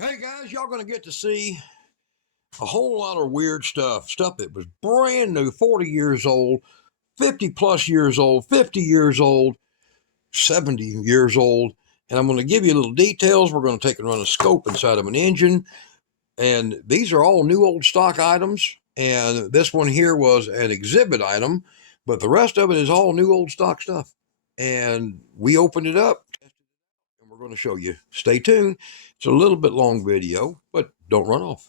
Hey guys, y'all gonna get to see a whole lot of weird stuff that was brand new, 40 years old, 50 plus years old, 50 years old, 70 years old. And I'm going to give you little details. We're going to take and run a scope inside of an engine. And these are all new old stock items. And this one here was an exhibit item, but the rest of it is all new old stock stuff. And we opened it up and we're going to show you. Stay tuned. It's a little bit long video, but don't run off.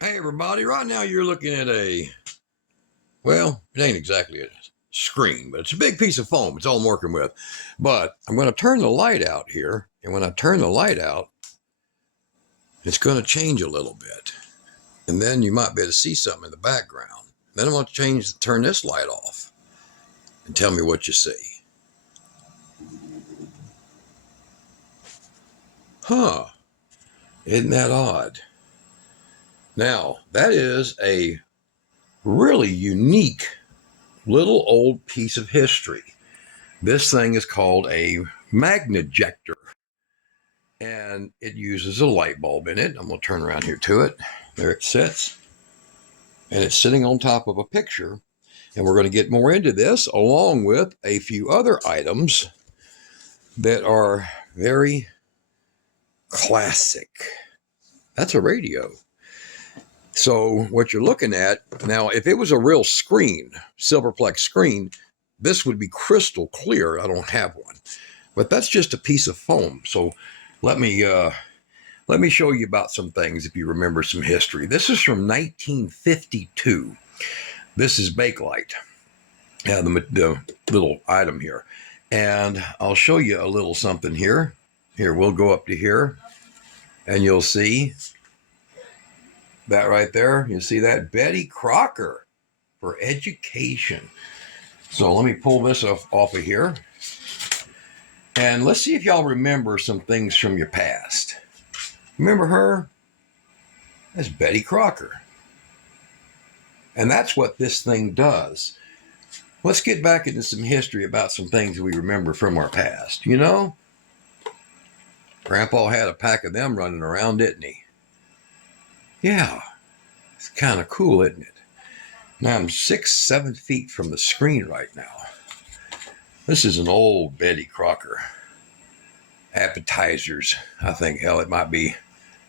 Hey everybody, right now you're looking at well, it ain't exactly a screen, but it's a big piece of foam. It's all I'm working with. But I'm going to turn the light out here, and when I turn the light out, it's going to change a little bit. And then you might be able to see something in the background. Then I'm going to turn this light off and tell me what you see. Huh, isn't that odd? Now, that is a really unique little old piece of history. This thing is called a Magnajector, and it uses a light bulb in it. I'm going to turn around here to it. There it sits, and it's sitting on top of a picture, and we're going to get more into this along with a few other items that are very classic. That's a radio. So what you're looking at now, if it was a real screen, Silverplex screen, this would be crystal clear. I don't have one, but that's just a piece of foam. So let me show you about some things if you remember some history. This is from 1952. This is Bakelite, the little item here, and I'll show you a little something here. Here, we'll go up to here, and you'll see that right there. You see that? Betty Crocker for education. So let me pull this off of here. And let's see if y'all remember some things from your past. Remember her? That's Betty Crocker. And that's what this thing does. Let's get back into some history about some things we remember from our past. You know, Grandpa had a pack of them running around, didn't he? Yeah, it's kind of cool, isn't it? Now I'm 6-7 feet from the screen right now. This is an old Betty Crocker. Appetizers. I think, hell, it might be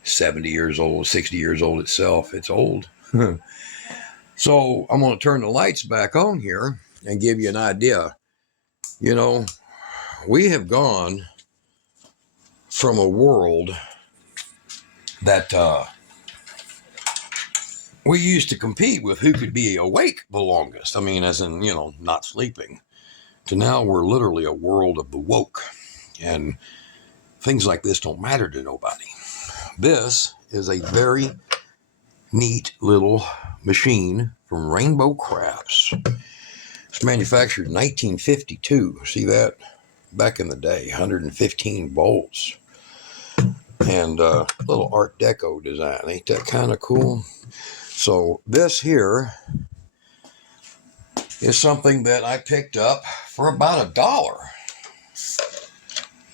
70 years old, 60 years old itself. It's old. So I'm going to turn the lights back on here and give you an idea. You know, we have gone from a world that we used to compete with who could be awake the longest. I mean, as in, you know, not sleeping. To now we're literally a world of the woke. And things like this don't matter to nobody. This is a very neat little machine from Rainbow Crafts. It's manufactured in 1952. See that? Back in the day, 115 volts. And little Art Deco design. Ain't that kind of cool? So this here is something that I picked up for about $1.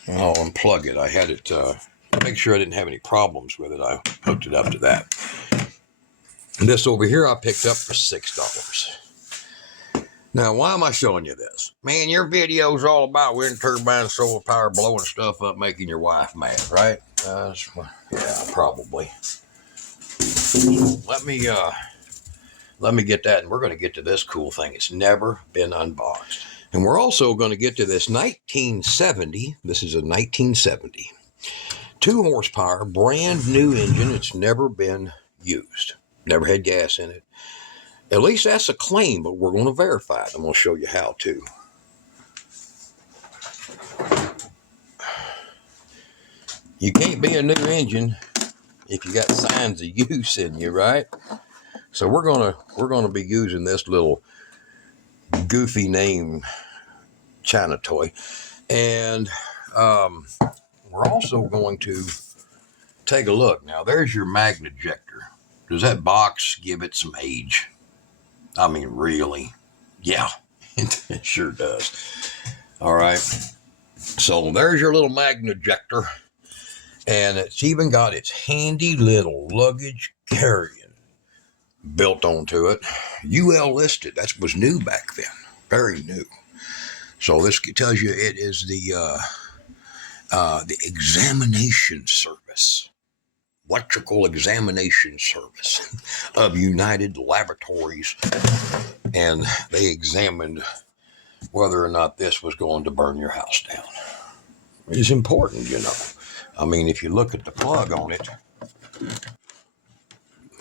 I'll unplug it. I had it, make sure I didn't have any problems with it. I hooked it up to that. And this over here I picked up for $6. Now, why am I showing you this? Man, your video's all about wind turbine, solar power, blowing stuff up, making your wife mad, right? Yeah, probably. Let me get that, and we're going to get to this cool thing. It's never been unboxed. And we're also going to get to this 1970. This is a 1970. 2 horsepower, brand new engine. It's never been used. Never had gas in it. At least that's a claim, but we're going to verify it. I'm going to show you how to. You can't be a new engine if you got signs of use in you, right? So we're gonna be using this little goofy name China toy, and we're also going to take a look. Now, there's your Magnajector. Does that box give it some age? I mean, really? Yeah, it sure does. All right. So there's your little Magnajector. And it's even got its handy little luggage carrying built onto it. UL listed. That was new back then. Very new. So this tells you it is the examination service. Electrical examination service of United Laboratories, and they examined whether or not this was going to burn your house down. It's important, you know. I mean, if you look at the plug on it,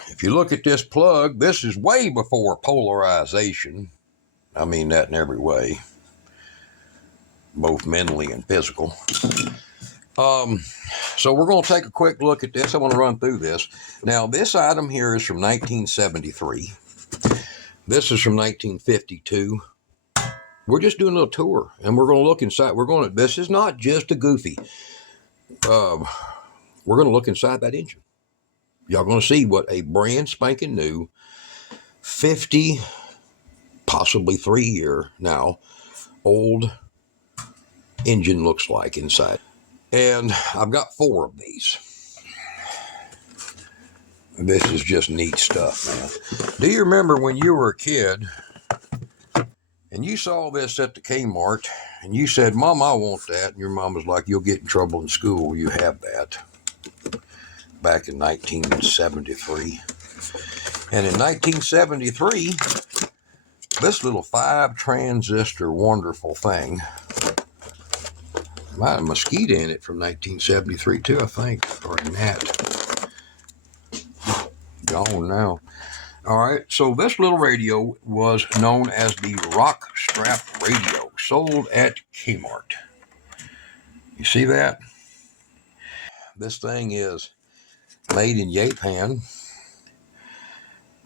if you look at this plug, this is way before polarization. I mean that in every way, both mentally and physical. So we're going to take a quick look at this. I want to run through this. Now, this item here is from 1973. This is from 1952. We're just doing a little tour, and we're going to look inside. This is not just a goofy. We're going to look inside that engine. Y'all going to see what a brand spanking new 50, possibly 3-year now, old engine looks like inside. And I've got 4 of these. This is just neat stuff, man. Do you remember when you were a kid and you saw this at the Kmart and you said, Mom, I want that? And your mom was like, you'll get in trouble in school. You have that. Back in 1973. And in 1973, this little 5-transistor wonderful thing, might have a mosquito in it from 1973 too, I think, or a gnat. Gone now. All right, so this little radio was known as the Rock Strap Radio, sold at Kmart. You see that? This thing is made in Japan,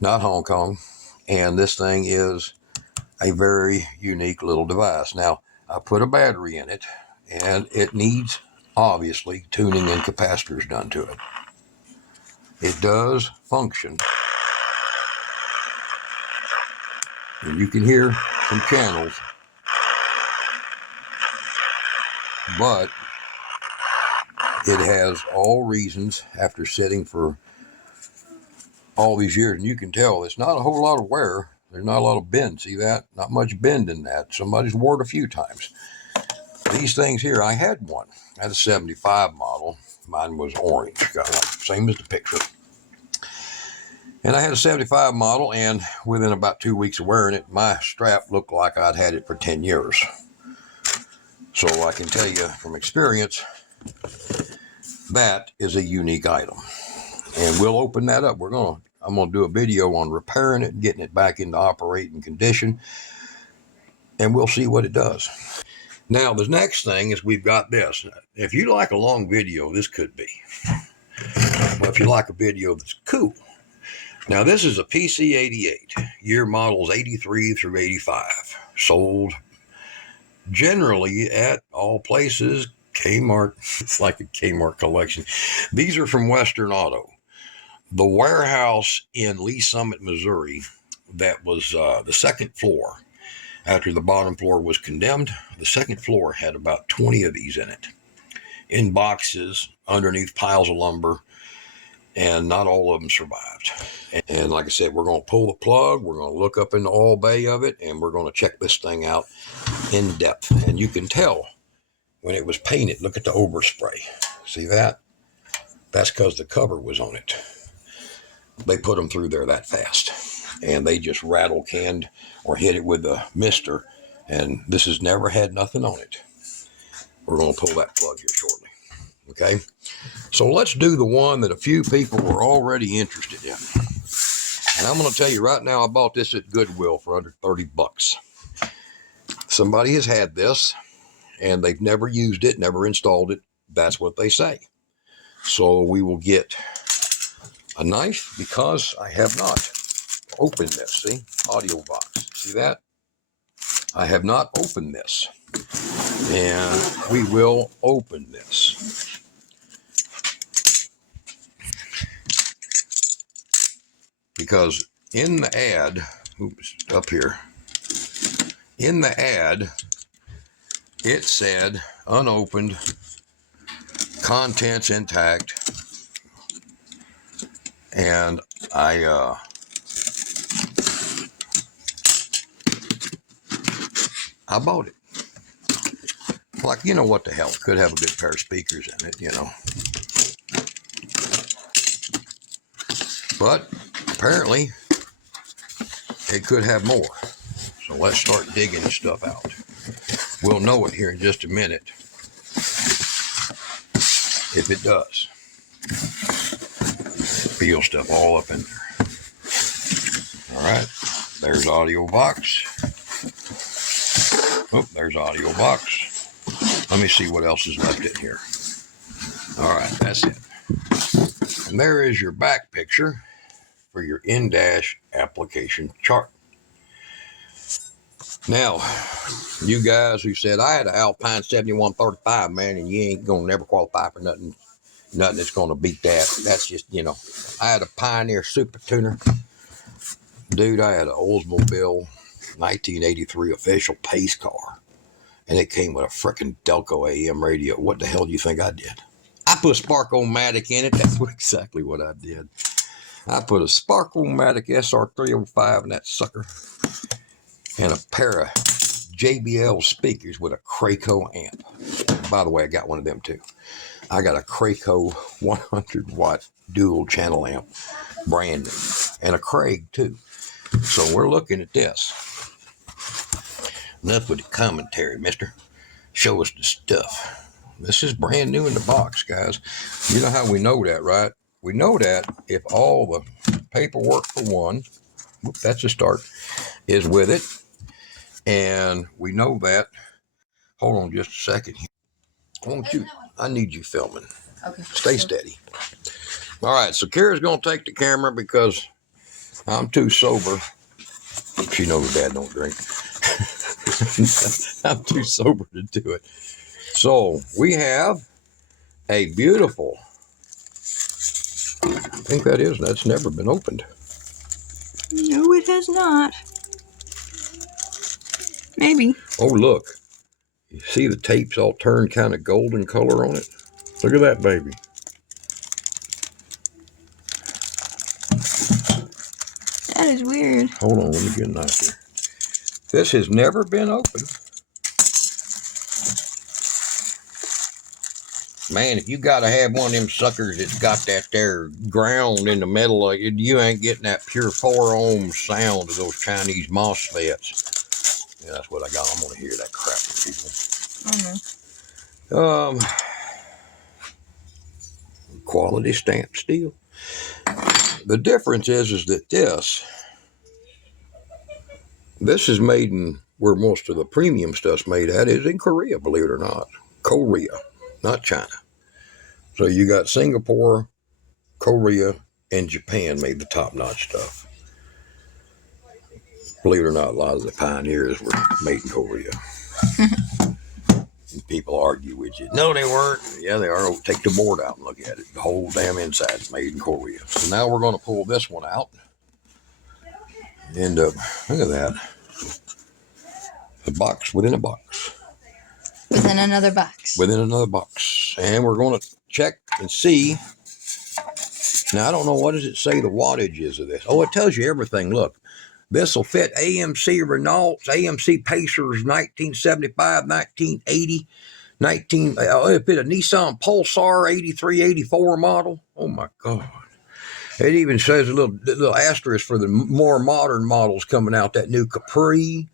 not Hong Kong, and this thing is a very unique little device. Now, I put a battery in it, and it needs, obviously, tuning and capacitors done to it. It does function. And you can hear some channels, but it has all reasons after sitting for all these years. And you can tell it's not a whole lot of wear. There's not a lot of bend. See that? Not much bend in that. Somebody's wore it a few times. These things here, I had one. I had a 75 model. Mine was orange, same as the picture. And I had a 75 model, and within about 2 weeks of wearing it, my strap looked like I'd had it for 10 years. So I can tell you from experience, that is a unique item. And we'll open that up. I'm going to do a video on repairing it and getting it back into operating condition, and we'll see what it does. Now, the next thing is we've got this. If you like a long video, this could be. Well, if you like a video that's cool. Now, this is a PC-88. Year models 83 through 85. Sold generally at all places. Kmart. It's like a Kmart collection. These are from Western Auto. The warehouse in Lee Summit, Missouri, that was the second floor. After the bottom floor was condemned, the second floor had about 20 of these in it, in boxes underneath piles of lumber, and not all of them survived. And like I said, we're going to pull the plug, we're going to look up in the oil bay of it, and we're going to check this thing out in depth. And you can tell when it was painted, look at the overspray. See that? That's because the cover was on it. They put them through there that fast. And they just rattle canned or hit it with a mister, and this has never had nothing on it. We're going to pull that plug here shortly. Okay, so let's do the one that a few people were already interested in. And I'm going to tell you right now, I bought this at Goodwill for under 30 bucks. Somebody has had this, and they've never used it, never installed it. That's what they say. So we will get a knife, because I have not opened this. See? Audiovox. See that? I have not opened this. And we will open this. because in the ad, oops, up here, in the ad, it said unopened, contents intact, and I bought it. Like, you know what the hell, could have a good pair of speakers in it, you know. But apparently it could have more. So let's start digging this stuff out. We'll know it here in just a minute if it does. Feel stuff all up in there. All right, there's Audiovox. Oh, there's Audiovox. Let me see what else is left in here. All right, that's it. And there is your back picture for your in-dash application chart. Now, you guys who said, I had an Alpine 7135, man, and you ain't going to never qualify for nothing that's going to beat that. That's just, you know, I had a Pioneer Super Tuner. Dude, I had an Oldsmobile 1983 official pace car, and it came with a frickin' Delco AM radio. What the hell do you think I did? I put a Spark-O-Matic in it. That's exactly what I did. I put a Spark-O-Matic SR305 in that sucker, and a pair of JBL speakers with a Craco amp. By the way, I got one of them too. I got a Craco 100 watt dual channel amp, brand new, and a Craig too. So we're looking at this. Enough with the commentary, mister. Show us the stuff. This is brand new in the box, guys. You know how we know that, right? We know that if all the paperwork for one, that's a start, is with it. And we know that. Hold on just a second here. Won't you? I need you filming. Okay. Stay steady. All right, so Kara's going to take the camera because I'm too sober. She knows Dad don't drink. I'm too sober to do it. So we have a beautiful, I think that's never been opened. No, it has not. Maybe. Oh, look. You see the tape's all turned kind of golden color on it? Look at that baby. That is weird. Hold on, let me get a knife here. This has never been opened. Man, if you got to have one of them suckers that's got that there ground in the middle of it, you ain't getting that pure 4 ohm sound of those Chinese MOSFETs. Yeah, that's what I got. I'm going to hear that crap from people. Quality stamp steel. The difference is that this is made in where most of the premium stuff's made at is in Korea, believe it or not. Korea, not China. So you got Singapore, Korea, and Japan made the top-notch stuff. Believe it or not, a lot of the Pioneers were made in Korea. People argue with you. No, they weren't. Yeah, they are. Take the board out and look at it. The whole damn inside's made in Korea. So now we're going to pull this one out. And look at that. A box within a box. Within another box. Within another box. And we're going to check and see. Now, I don't know, what does it say the wattage is of this? Oh, it tells you everything. Look. This will fit AMC Renaults, AMC Pacers 1975, 1980, it'll fit a Nissan Pulsar 83, 84 model. Oh my God. It even says a little asterisk for the more modern models coming out. That new Capri,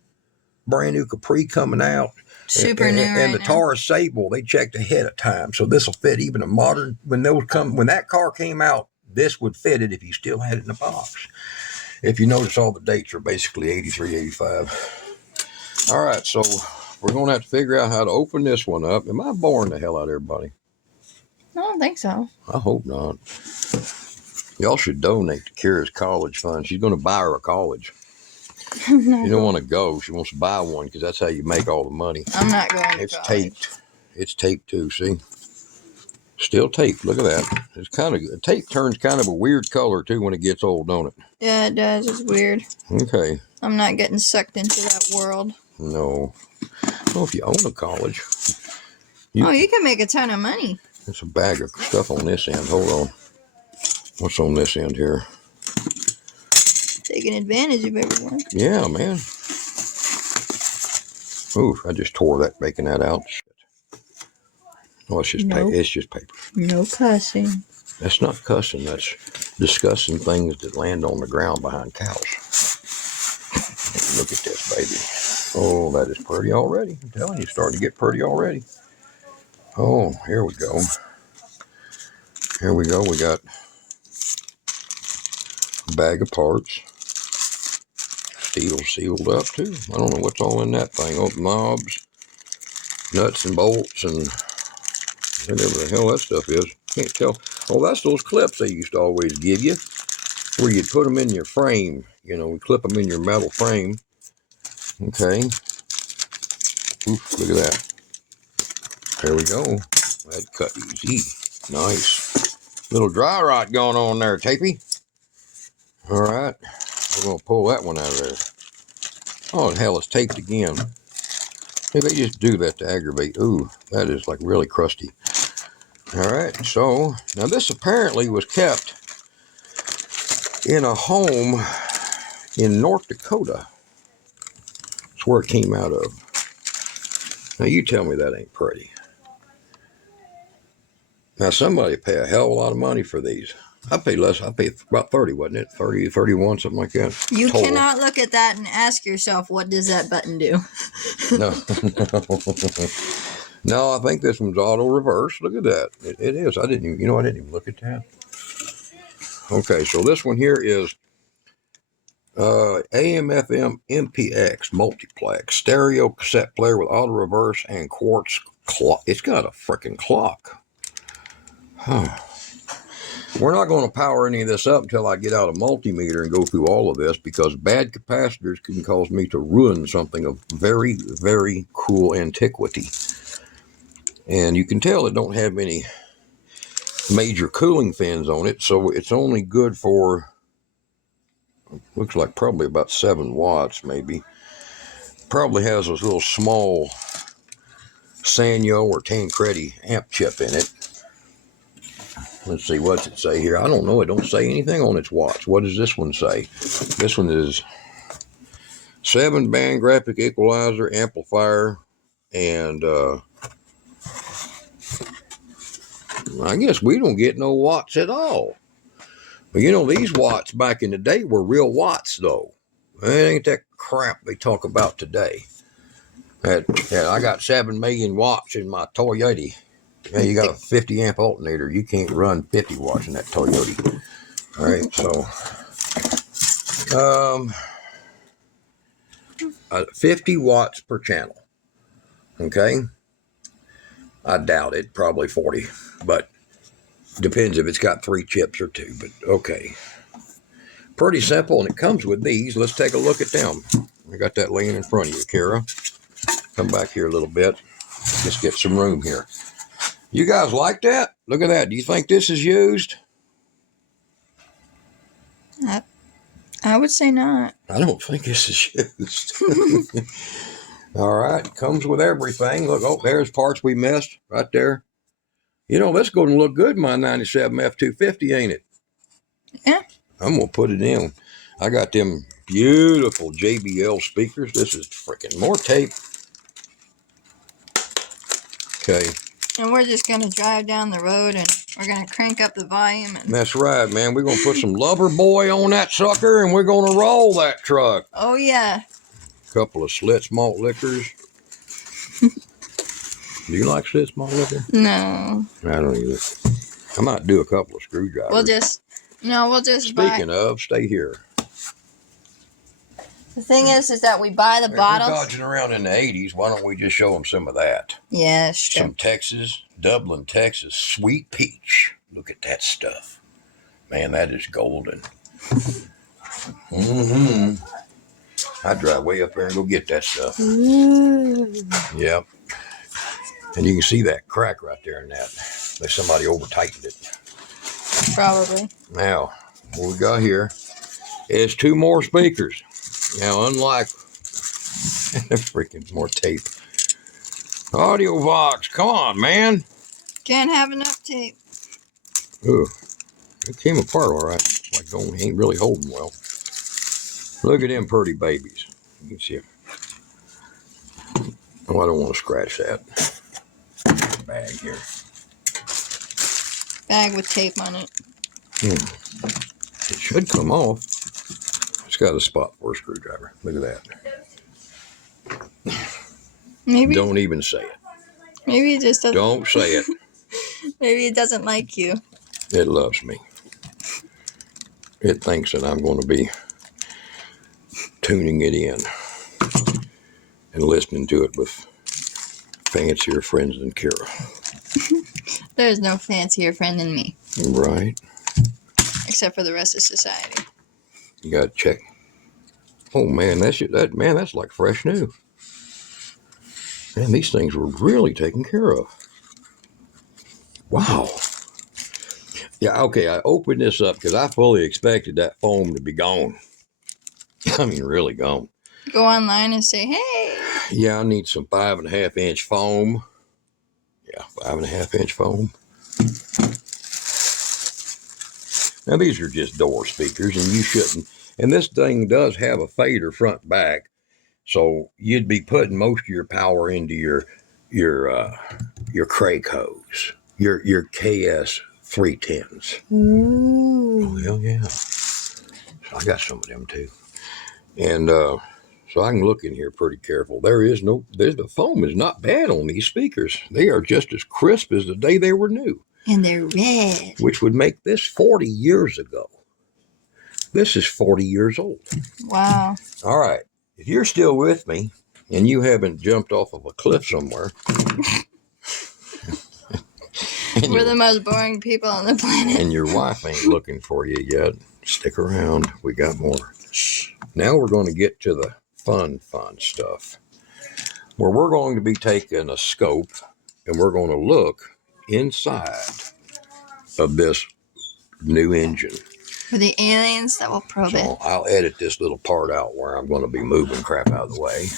brand new Capri coming out. Super new. And the Taurus Sable, they checked ahead of time. So this will fit even a modern, when that car came out, this would fit it if you still had it in the box. If you notice, all the dates are basically 83, 85. All right, so we're going to have to figure out how to open this one up. Am I boring the hell out of everybody? I don't think so. I hope not. Y'all should donate to Kira's college fund. She's going to buy her a college. No. You don't want to go. She wants to buy one because that's how you make all the money. I'm not going to It's college. taped. It's taped too, see? Still tape. Look at that. It's kind of tape turns kind of a weird color too when it gets old, don't it? Yeah, it does. It's weird. Okay. I'm not getting sucked into that world. No. Well, if you own a college, You can make a ton of money. there's a bag of stuff on this end. Hold on. What's on this end here? Taking advantage of everyone. Yeah, man. Ooh, I just tore that, making that out. Shit. Oh, it's just paper. It's just paper. No cussing. That's not cussing. That's discussing things that land on the ground behind cows. Look at this, baby. Oh, that is pretty already. I'm telling you, starting to get pretty already. Oh, here we go. Here we go. We got a bag of parts. Steel sealed up, too. I don't know what's all in that thing. Oh, knobs, nuts and bolts, and whatever the hell that stuff is. Can't tell. Oh, that's those clips they used to always give you, where you'd put them in your frame. You know, clip them in your metal frame. Okay. Oof, look at that. There we go. That cut easy. Nice. Little dry rot going on there, Tapey. All right. We're going to pull that one out of there. Oh, hell, it's taped again. Maybe they just do that to aggravate. Ooh, that is like really crusty. All right. So, now this apparently was kept in a home in North Dakota. That's where it came out of. Now, you tell me that ain't pretty. Now, somebody pay a hell of a lot of money for these. I paid less. I paid about 30, wasn't it? 30, 31, something like that. You total. cannot look at that and ask yourself, what does that button do? No. No, I think this one's auto reverse. Look at that. It is. I didn't even look at that. Okay, so this one here is AM, FM, MPX multiplex stereo cassette player with auto reverse and quartz clock. It's got a freaking clock. Huh. We're not going to power any of this up until I get out a multimeter and go through all of this, because bad capacitors can cause me to ruin something of very, very cool antiquity. And you can tell it don't have any major cooling fins on it, so it's only good for, looks like probably about 7 watts maybe. Probably has a little small Sanyo or Tancredi amp chip in it. Let's see, what's it say here? I don't know. It don't say anything on its watts. What does this one say? This one is 7-band graphic equalizer, amplifier, and I guess we don't get no watts at all. But you know, these watts back in the day were real watts, though. It ain't that crap they talk about today. I got 7 million watts in my Toyota. Yeah, you got a 50 amp alternator. You can't run 50 watts in that Toyota. All right, so 50 watts per channel. Okay, I doubt it. Probably 40, but depends if it's got 3 chips or 2. But okay, pretty simple, and it comes with these. Let's take a look at them. I got that laying in front of you, Kara. Come back here a little bit. Just get some room here. You guys like that? Look at that. Do you think this is used? I would say not. I don't think this is used. All right. Comes with everything. Look, oh, there's parts we missed right there. You know, that's going to look good in my 97 F250, ain't it? Yeah. I'm going to put it in. I got them beautiful JBL speakers. This is freaking more tape. Okay. And we're just going to drive down the road and we're going to crank up the volume. And that's right, man. We're going to put some Lover Boy on that sucker, and we're going to roll that truck. Oh, yeah. Couple of Schlitz malt liquors. Do you like Schlitz malt liquor? No. I don't either. I might do a couple of screwdrivers. We'll just Speaking of, stay here. The thing is that we buy the bottles. We're dodging around in the 80s. Why don't we just show them some of that? Yeah, that's true. Some Texas, Dublin, Texas, sweet peach. Look at that stuff. Man, that is golden. Mm-hmm. I'd drive way up there and go get that stuff. Ooh. Yep. And you can see that crack right there in that. somebody over tightened it. Probably. Now, what we got here is 2 more speakers. Now, unlike freaking more tape. Audiovox, come on, man. Can't have enough tape. Ooh, it came apart all right. It's like going, ain't really holding well. Look at them pretty babies. You can see them. Oh, I don't want to scratch that bag here. Bag with tape on it. It should come off. It's got a spot for a screwdriver. Look at that. Maybe. Don't even say it. Maybe it just doesn't. Don't say it. Maybe it doesn't like you. It loves me. It thinks that I'm going to be tuning it in and listening to it with fancier friends than Kira. There's no fancier friend than me. Right. Except for the rest of society. You got to check. Oh man, that's like fresh new. Man, these things were really taken care of. Wow. Yeah, okay, I opened this up because I fully expected that foam to be gone. I mean, really gone. Go online and say, hey. Yeah, I need some 5.5-inch foam. Yeah, 5.5-inch foam. Now, these are just door speakers, and you shouldn't. And this thing does have a fader front back, so you'd be putting most of your power into your Cracos, your KS 310s. Ooh. Well, yeah. So I got some of them too, and so I can look in here pretty careful. The foam is not bad on these speakers. They are just as crisp as the day they were new. And they're red. Which would make this 40 years ago. This is 40 years old. Wow. All right. If you're still with me and you haven't jumped off of a cliff somewhere. We're the most boring people on the planet. And your wife ain't looking for you yet. Stick around. We got more. Now we're going to get to the fun stuff. Where we're going to be taking a scope and we're going to look inside of this new engine. For the aliens that will probe it. So I'll edit this little part out where I'm going to be moving crap out of the way.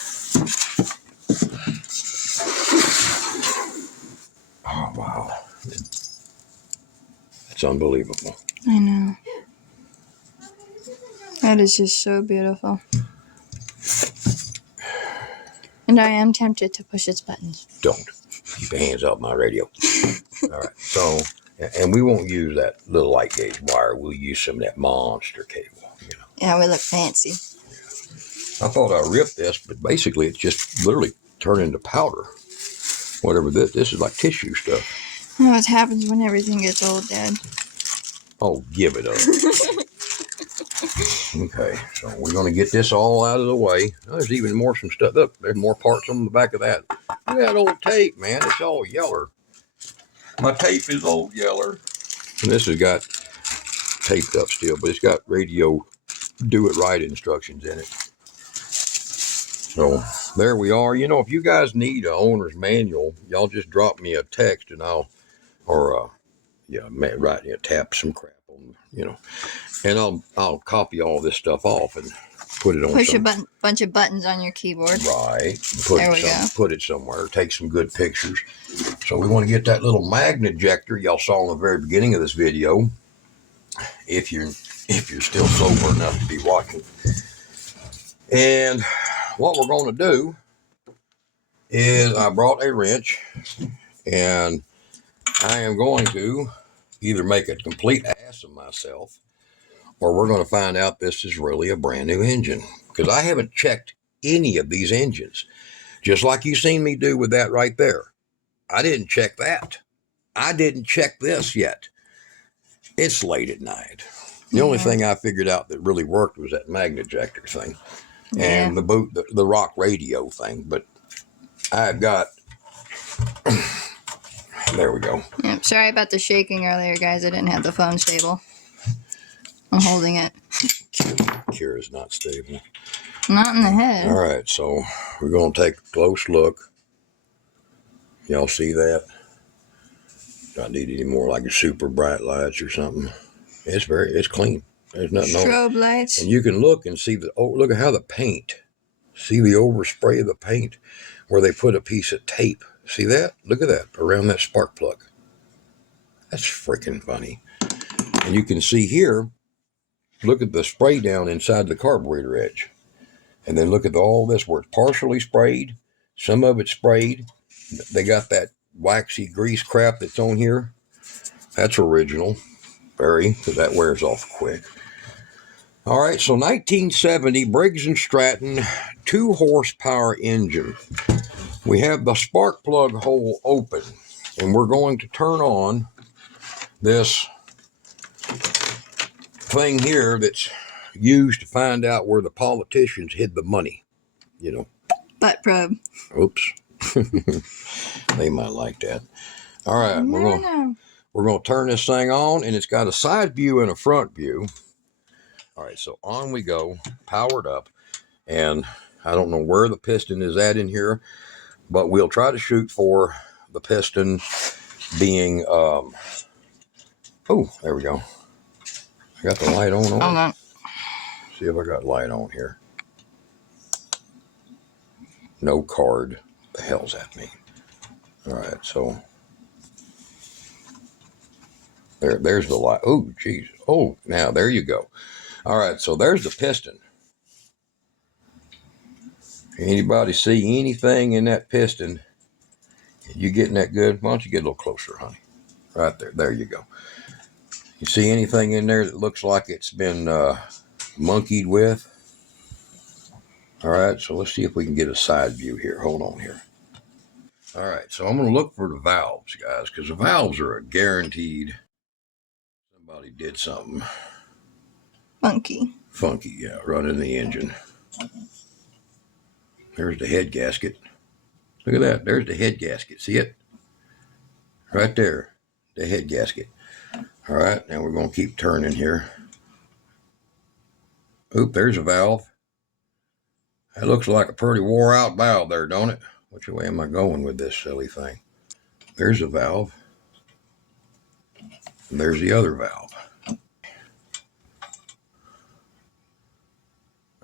Oh, wow. It's unbelievable. I know. That is just so beautiful. And I am tempted to push its buttons. Don't. Keep your hands off my radio. All right. So, and we won't use that little light gauge wire. We'll use some of that monster cable. You know. Yeah, we look fancy. I thought I ripped this, but basically it's just literally turned into powder. Whatever this is like tissue stuff. Oh, what happens when everything gets old, Dad? Oh, give it up. Okay, so we're going to get this all out of the way. Oh, there's even more some stuff. Look, there's more parts on the back of that. Look at that old tape, man. It's all yeller. My tape is old yeller. And this has got taped up still, but it's got radio do-it-right instructions in it. So there we are. You know, if you guys need an owner's manual, y'all just drop me a text and I'll tap some crap on, and I'll copy all this stuff off and put it on. Push a bunch of buttons on your keyboard. Right. Put it somewhere. Take some good pictures. So we want to get that little Magnajector y'all saw in the very beginning of this video. If you're still sober enough to be watching. And what we're going to do is I brought a wrench and I am going to either make a complete ass of myself or we're going to find out this is really a brand new engine because I haven't checked any of these engines. Just like you seen me do with that right there. I didn't check that. I didn't check this yet. It's late at night. The only thing I figured out that really worked was that Magnajector thing and the rock radio thing. But I've got, there we go. Yeah, sorry about the shaking earlier, guys. I didn't have the phone stable. I'm holding it. Kira's not stable. Not in the head. All right, so we're going to take a close look. Y'all see that? Do I need any more like super bright lights or something? It's clean. There's nothing on it. Strobe lights. And you can look and see look at how the paint, see the overspray of the paint where they put a piece of tape. See that? Look at that around that spark plug. That's freaking funny. And you can see here, look at the spray down inside the carburetor edge. And then look at all this where it's partially sprayed. Some of it's sprayed. They got that waxy grease crap that's on here. That's original. Very, because that wears off quick. All right, so 1970 Briggs and Stratton 2 horsepower engine. We have the spark plug hole open, and we're going to turn on this thing here that's used to find out where the politicians hid the money. You know. Butt probe. Oops. They might like that. All right, we're going to turn this thing on, and it's got a side view and a front view. All right, so on we go, powered up, and I don't know where the piston is at in here, but we'll try to shoot for the piston being, oh, there we go. I got the light on. Hold on. See if I got light on here. No card. The hell's that mean? All right, so there's the light. Oh, geez. Oh, now there you go. All right, so there's the piston. Anybody see anything in that piston? You getting that good? Why don't you get a little closer, honey? Right there. There you go. You see anything in there that looks like it's been monkeyed with? All right, so let's see if we can get a side view here. Hold on here. All right, so I'm going to look for the valves, guys, because the valves are a guaranteed. Somebody did something. Funky, yeah, running the engine. There's the head gasket. Look at that. There's the head gasket. See it? Right there. The head gasket. All right, now we're going to keep turning here. Oop, there's a valve. That looks like a pretty wore out valve there, don't it? Which way am I going with this silly thing? There's a valve. And there's the other valve.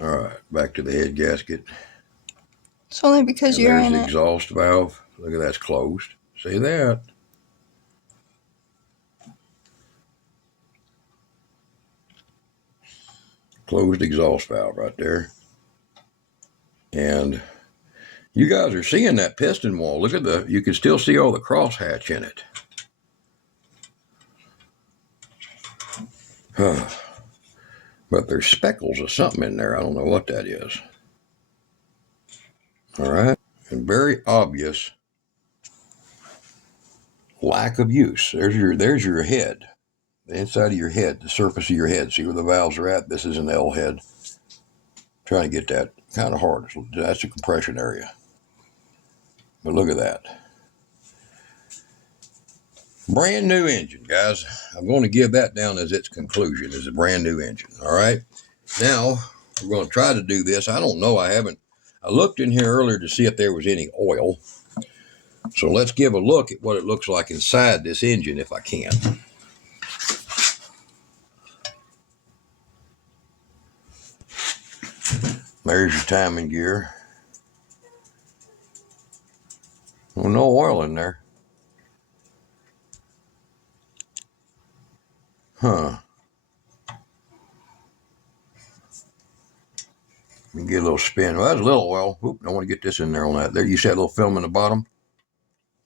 All right, back to the head gasket. It's only because you're in it. There's the exhaust valve. Look at that's closed. See that? Closed exhaust valve right there. And you guys are seeing that piston wall. Look at you can still see all the crosshatch in it. But there's speckles of something in there. I don't know what that is. All right. And very obvious lack of use. There's your head. The inside of your head, the surface of your head. See where the valves are at? This is an L head. Trying to get that kind of hard. That's the compression area. But look at that. Brand new engine, guys. I'm going to give that down as its conclusion, as a brand new engine. All right. Now, we're going to try to do this. I don't know. I looked in here earlier to see if there was any oil. So let's give a look at what it looks like inside this engine if I can. There's your timing gear. Well, no oil in there. Huh. Let me get a little spin. Well, that's a little oil. Oop, I want to get this in there on that. There, you see that little film in the bottom?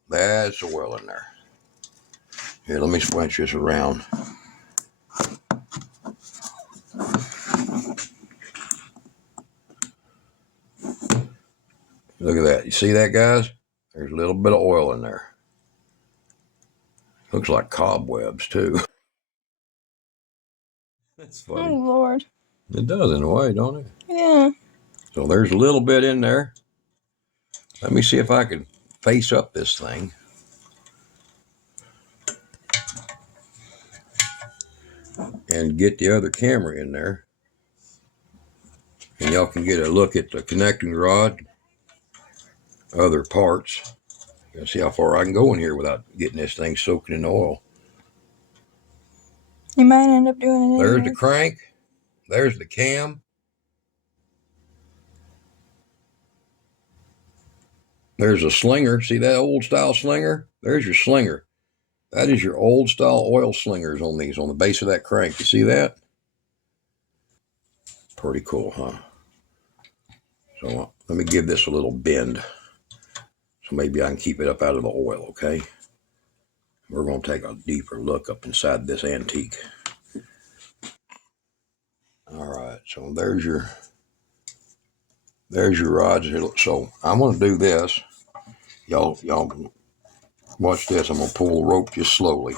That's the oil in there. Here, let me switch this around. Look at that. You see that, guys? There's a little bit of oil in there. Looks like cobwebs, too. That's funny. Oh, Lord. It does in a way, don't it? Yeah. So there's a little bit in there. Let me see if I can face up this thing. And get the other camera in there. And y'all can get a look at the connecting rod, other parts. Let's see how far I can go in here without getting this thing soaking in oil. You might end up doing it. There's the crank. There's the cam. There's a slinger. See that old style slinger? There's your slinger. That is your old style oil slingers on these, on the base of that crank. You see that? Pretty cool, huh? So let me give this a little bend. So maybe I can keep it up out of the oil, okay? We're going to take a deeper look up inside this antique. All right, so there's your rods. So I'm going to do this. Y'all watch this. I'm going to pull the rope just slowly.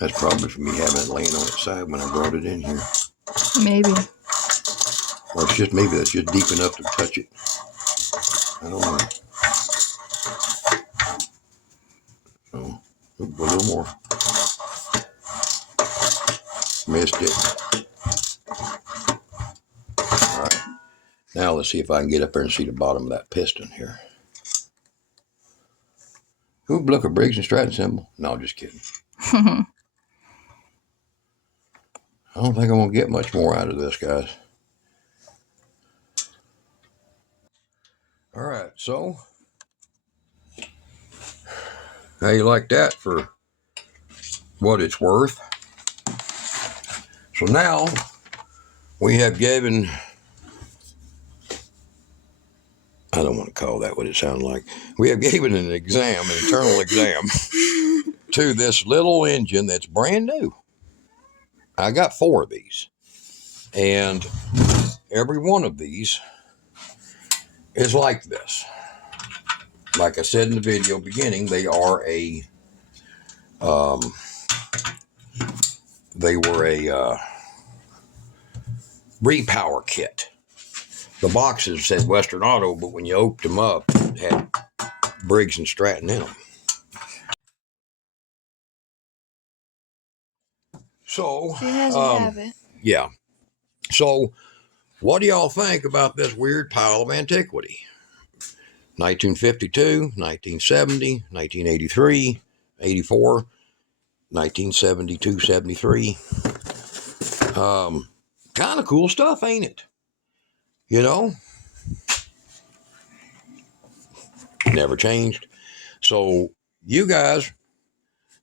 That's probably from me having it laying on its side when I brought it in here. Maybe. Or it's just, maybe that's just deep enough to touch it. I don't know. So, a little more. Missed it. All right. Now let's see if I can get up there and see the bottom of that piston here. Ooh, look, a Briggs and Stratton symbol. No, just kidding. I don't think I'm going to get much more out of this, guys. All right, so how you like that for what it's worth? So now we have given, I don't want to call that what it sounds like. We have given an exam, an internal exam, to this little engine that's brand new. I got 4 of these. And every one of these is like this. Like I said in the video beginning, they are a, repower kit. The boxes said Western Auto, but when you opened them up, it had Briggs and Stratton in them. So, She has a habit. Yeah. So, what do y'all think about this weird pile of antiquity? 1952, 1970, 1983, 84, 1972, 73. Kind of cool stuff, ain't it? You know? Never changed. So, you guys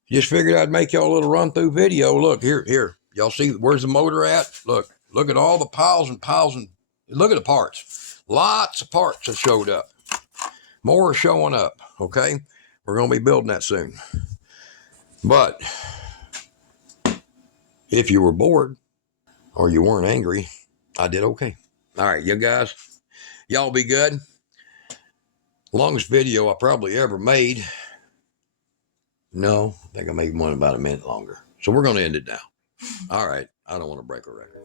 just figured I'd make y'all a little run-through video. Look, here. Y'all see, where's the motor at? Look at all the piles and piles, and look at the parts. Lots of parts that showed up. More are showing up, okay? We're going to be building that soon. But if you were bored or you weren't angry, I did okay. All right, you guys, y'all be good. Longest video I probably ever made. No, I think I made one about a minute longer. So we're going to end it now. All right, I don't want to break a record.